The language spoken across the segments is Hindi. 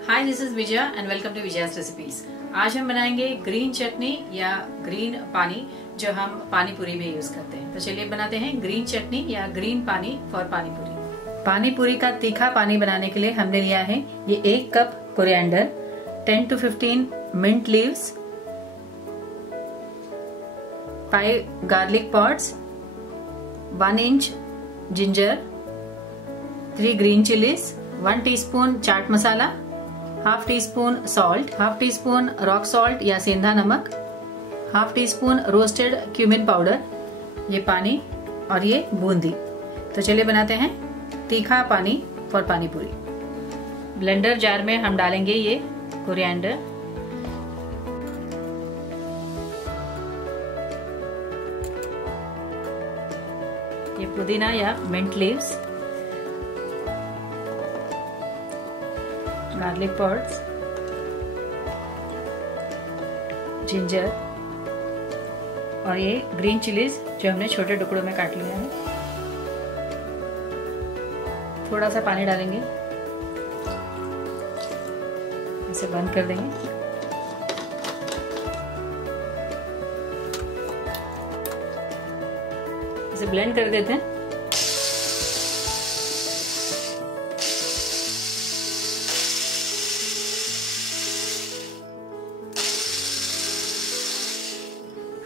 Hi, this is Vijaya and welcome to Vijaya's recipes. आज हम बनाएंगे ग्रीन चटनी या ग्रीन पानी, जो हम पानी पूरी में यूज करते हैं। तो चलिए बनाते हैं ग्रीन चटनी या ग्रीन पानी फॉर पानी पूरी। पानी पूरी का तीखा पानी बनाने के लिए हमने लिया है ये 1 cup coriander, 10 to 15 mint leaves, 5 garlic pods, 1 inch ginger, 3 green chillies, 1 teaspoon chaat masala, half teaspoon salt, half teaspoon rock salt या सेंधा नमक, half teaspoon roasted cumin powder, ये पानी और ये बूंदी। तो चलिए बनाते हैं तीखा पानी फॉर पानी पूरी। ब्लेंडर जार में हम डालेंगे ये कोरिएंडर, ये पुदीना या mint leaves, garlic pods, ginger और ये ग्रीन चिलीज जो हमने छोटे टुकड़ों में काट लिया है। थोड़ा सा पानी डालेंगे, इसे बंद कर देंगे। इसे ब्लेंड कर देते हैं।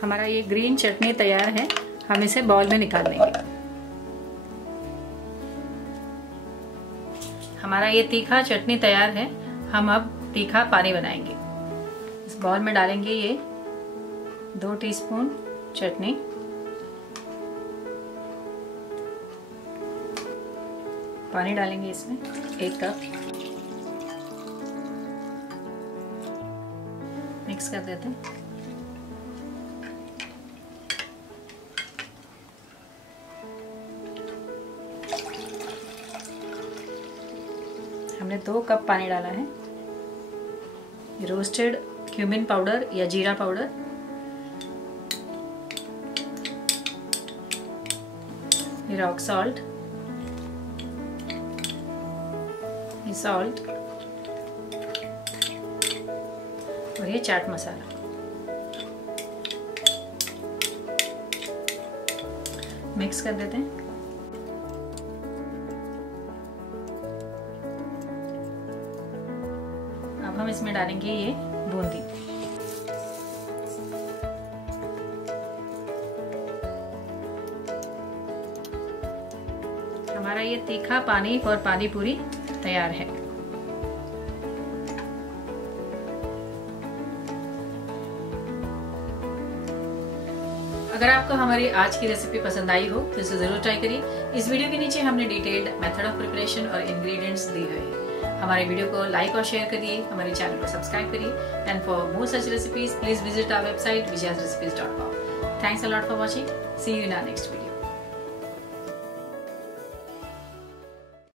हमारा ये ग्रीन चटनी तैयार है, हम इसे बाउल में निकाल लेंगे। हमारा ये तीखा चटनी तैयार है, हम अब तीखा पानी बनाएंगे। इस बाउल में डालेंगे ये 2 टीस्पून चटनी, पानी डालेंगे इसमें 1 कप, मिक्स कर देते हैं। हमने 2 कप पानी डाला है। रोस्टेड क्यूमिन पाउडर या जीरा पाउडर, ये रॉक सॉल्ट, ये सॉल्ट और ये चाट मसाला। मिक्स कर देते हैं। अब हम इसमें डालेंगे ये बूंदी। हमारा ये तीखा पानी और पानी पूरी तैयार है। अगर आपको हमारी आज की रेसिपी पसंद आई हो तो इसे जरूर ट्राई करिए। इस वीडियो के नीचे हमने डिटेल्ड मेथड ऑफ प्रिपरेशन और इंग्रेडिएंट्स दिए हुए हैं। हमारे वीडियो को लाइक और शेयर करिए, हमारे चैनल को सब्सक्राइब करिए and for more such recipes please visit our website vijayasrecipes.com। Thanks a lot for watching. See you in our next video.